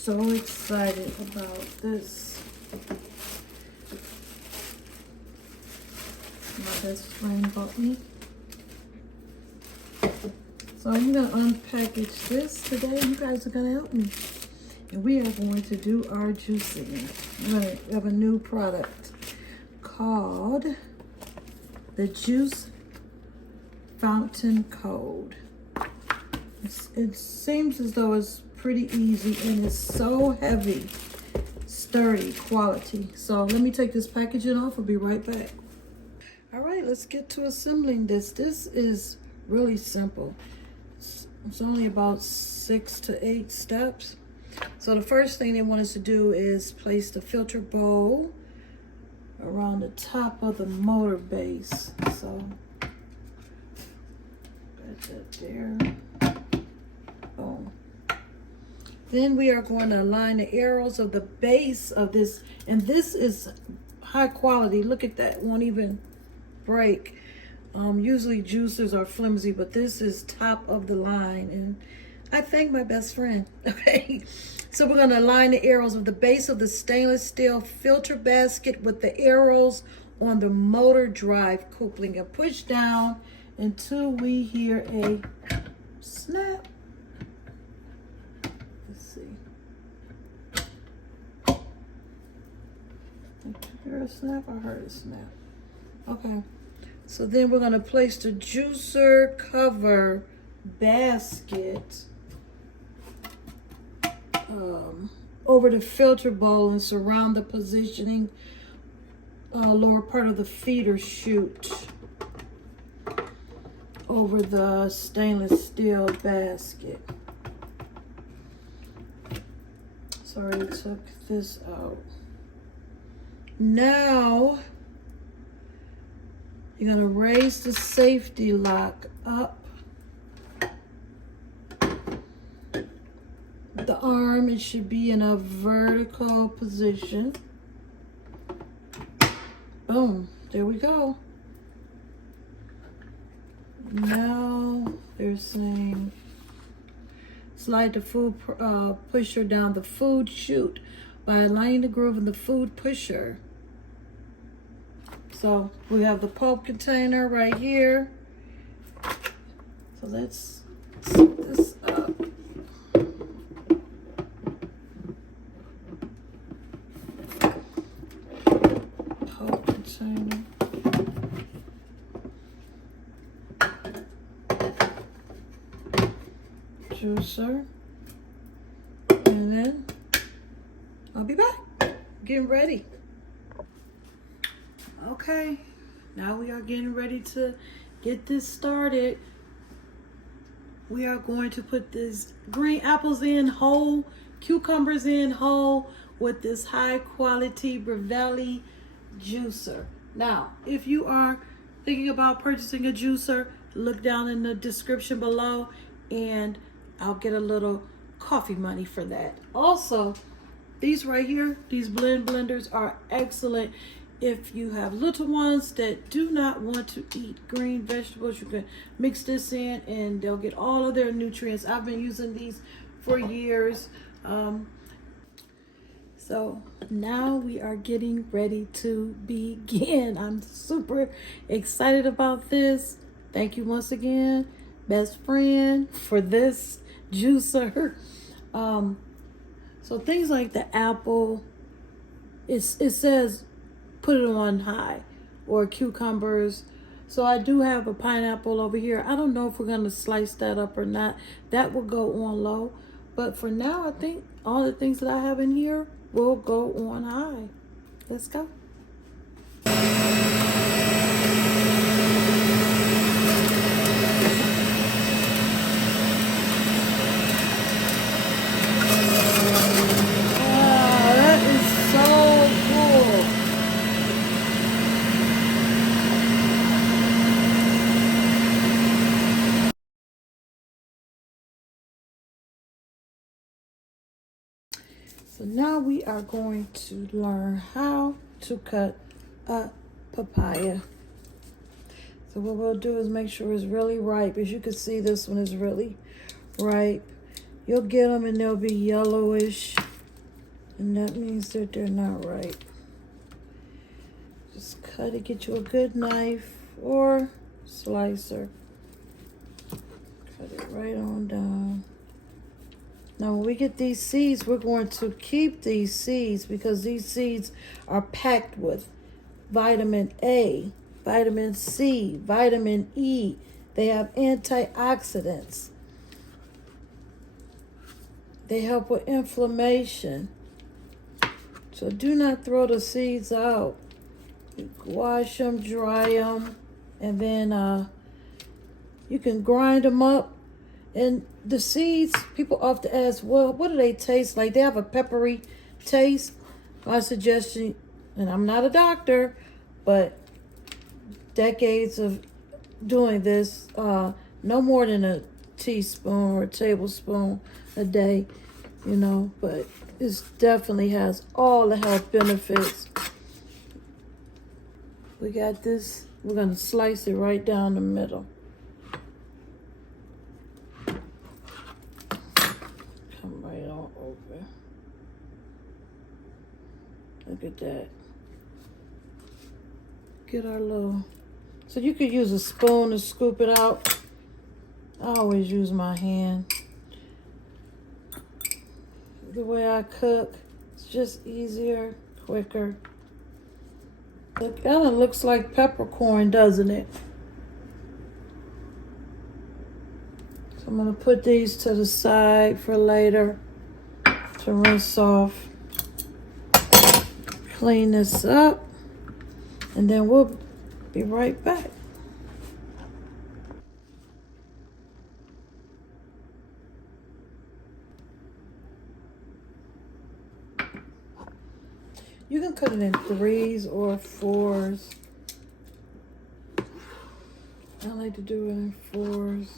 so excited about this. My best friend bought me. So I'm gonna unpackage this today. You guys are gonna help me. And we are going to do our juicing. We have a new product called the Juice Fountain Code. It seems as though it's pretty easy and it's so heavy, sturdy, quality. So let me take this packaging off. I'll be right back. All right, let's get to assembling this. This is really simple. It's only about 6 to 8 steps. So the first thing they want us to do is place the filter bowl around the top of the motor base. So got that there. Boom. Then we are going to align the arrows of the base of this, and this is high quality. Look at that, won't even break. Usually juicers are flimsy, but this is top of the line, and I thank my best friend. Okay, so we're going to align the arrows of the base of the stainless steel filter basket with the arrows on the motor drive coupling and push down until we hear a snap. Let's see. Did you hear a snap? I heard a snap. Okay. So then we're going to place the juicer cover basket over the filter bowl and surround the positioning lower part of the feeder chute over the stainless steel basket. Sorry, I took this out. Now you're going to raise the safety lock up. The arm, it should be in a vertical position. Boom, there we go. Now they're saying slide the food pusher down the food chute by aligning the groove in the food pusher. So we have the pulp container right here. So let's set this up. Pulp container. Juicer. And then I'll be back. Getting ready. Okay, now we are getting ready to get this started. We are going to put these green apples in whole, cucumbers in whole with this high quality Breville juicer. Now, if you are thinking about purchasing a juicer, look down in the description below and I'll get a little coffee money for that. Also, these right here, these blenders are excellent. If you have little ones that do not want to eat green vegetables, you can mix this in and they'll get all of their nutrients. I've been using these for years. So now we are getting ready to begin. I'm super excited about this. Thank you once again, best friend, for this juicer. So things like the apple, it says put it on high, or cucumbers. So I do have a pineapple over here. I don't know if we're going to slice that up or not. That will go on low. But for now, I think all the things that I have in here will go on high. Let's go. So now we are going to learn how to cut a papaya. So what we'll do is make sure it's really ripe. As you can see, this one is really ripe. You'll get them and they'll be yellowish And that means that they're not right. Just cut it, get you a good knife or slicer. Cut it right on down. Now when we get these seeds, we're going to keep these seeds because these seeds are packed with vitamin A, vitamin C, vitamin E. They have antioxidants. They help with inflammation. So do not throw the seeds out. Wash them, dry them, and then you can grind them up. And the seeds, people often ask, well, what do they taste like? They have a peppery taste. My suggestion, and I'm not a doctor, but decades of doing this, no more than a teaspoon or a tablespoon a day, you know, but it definitely has all the health benefits. We got this. We're going to slice it right down the middle. Come right on over. Look at that. Get our little... So you could use a spoon to scoop it out. I always use my hand. The way I cook, it's just easier, quicker. Look, that looks like peppercorn, doesn't it? So I'm going to put these to the side for later to rinse off. Clean this up, and then we'll be right back. You can cut it in 3s or 4s. I like to do it in 4s.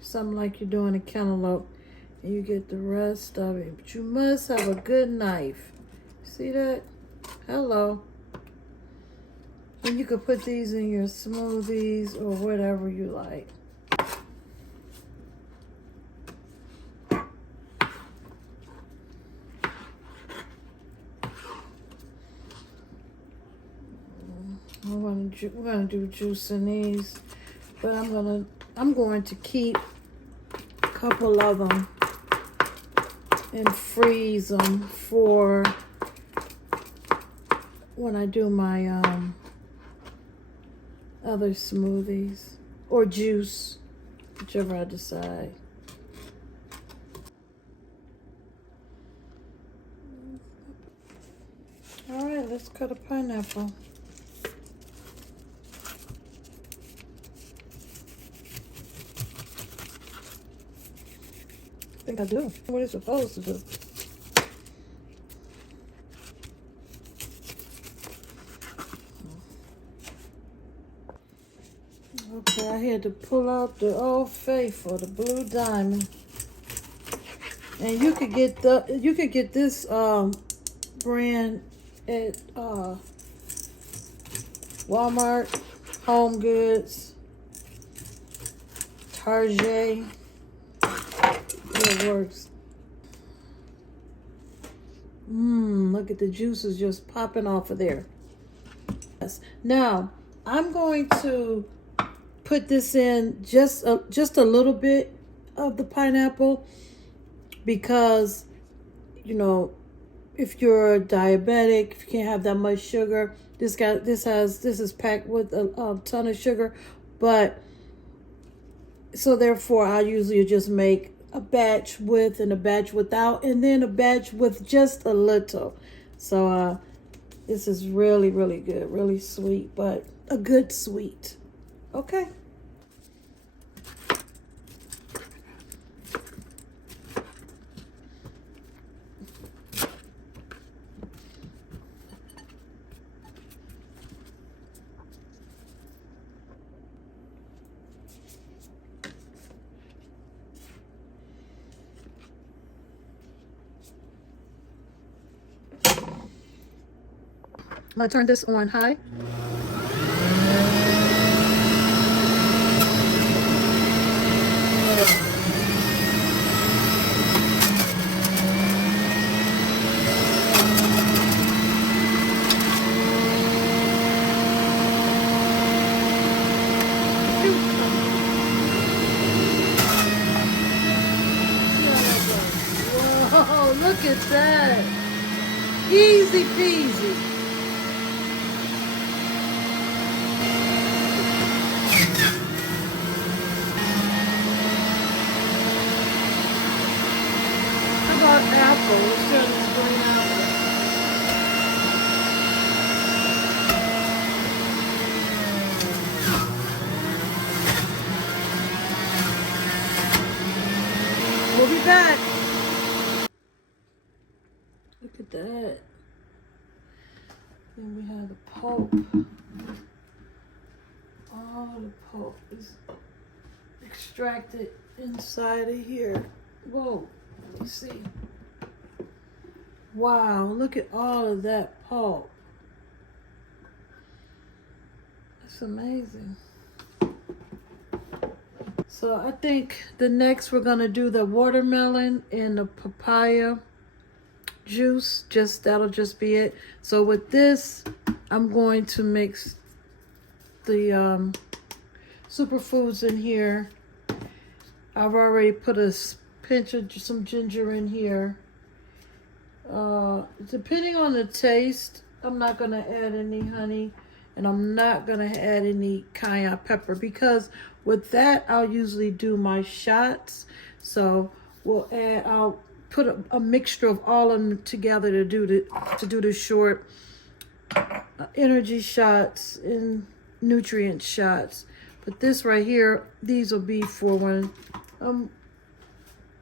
Something like you're doing a cantaloupe. And you get the rest of it. But you must have a good knife. See that? Hello. And you could put these in your smoothies or whatever you like. We're gonna do juicing these, but I'm going to keep a couple of them and freeze them for when I do my other smoothies or juice, whichever I decide. All right, let's cut a pineapple. I think I do what it's supposed to do. Okay, I had to pull out the Old Faithful, the Blue Diamond, and you could get this brand at Walmart, Home Goods, Target. It works. Look at the juices just popping off of there. Yes. Now I'm going to put this in just a little bit of the pineapple because, you know, if you're diabetic, if you can't have that much sugar, this is packed with a ton of sugar, but so therefore I usually just make a batch with and a batch without, and then a batch with just a little. So this is really, really good, really sweet, but a good sweet. Okay. I'm gonna turn this on high. Look at that. Easy peasy. How about apple? Let's show this green apple. We'll be back. Look at that. Then we have the pulp. All the pulp is extracted inside of here. Whoa, let me see. Wow, look at all of that pulp. That's amazing. So I think the next we're gonna do the watermelon and the papaya juice. That'll just be it. So with this, I'm going to mix the superfoods in here. I've already put a pinch of some ginger in here. Depending on the taste, I'm not gonna add any honey, and I'm not gonna add any cayenne pepper, because with that I'll usually do my shots. So I'll put a mixture of all of them together to do the short energy shots and nutrient shots. But this right here, these will be for when I'm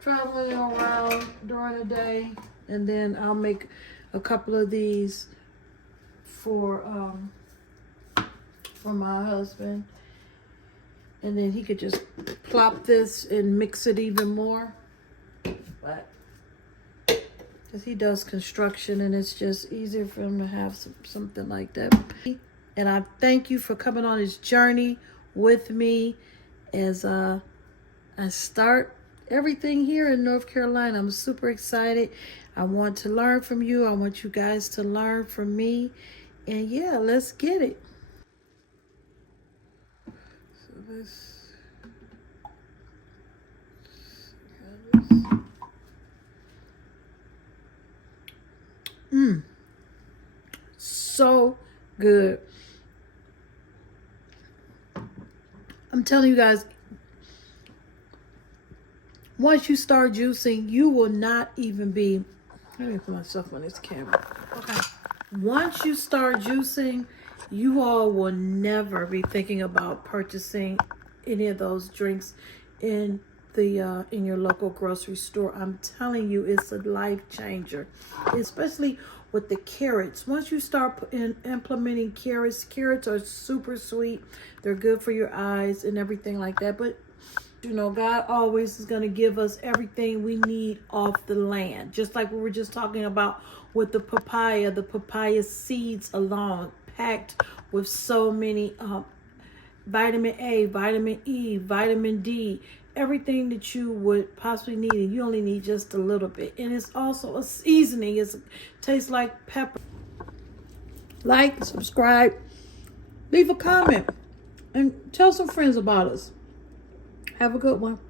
traveling around during the day, and then I'll make a couple of these for my husband, and then he could just plop this and mix it even more. But because he does construction, and it's just easier for him to have something like that. And I thank you for coming on this journey with me as I start everything here in North Carolina. I'm super excited. I want to learn from you. I want you guys to learn from me. And yeah, let's get it. So this. So good. I'm telling you guys, once you start juicing, you will not even be, let me put myself on this camera. Okay. Once you start juicing, you all will never be thinking about purchasing any of those drinks in your local grocery store. I'm telling you, it's a life changer, especially with the carrots. Once you start implementing carrots are super sweet. They're good for your eyes and everything like that. But you know, God always is going to give us everything we need off the land. Just like we were just talking about with the papaya seeds alone, packed with so many vitamin A, vitamin E, vitamin D, everything that you would possibly need, and you only need just a little bit. And it's also a seasoning. It tastes like pepper. Like, subscribe, leave a comment, and tell some friends about us. Have a good one.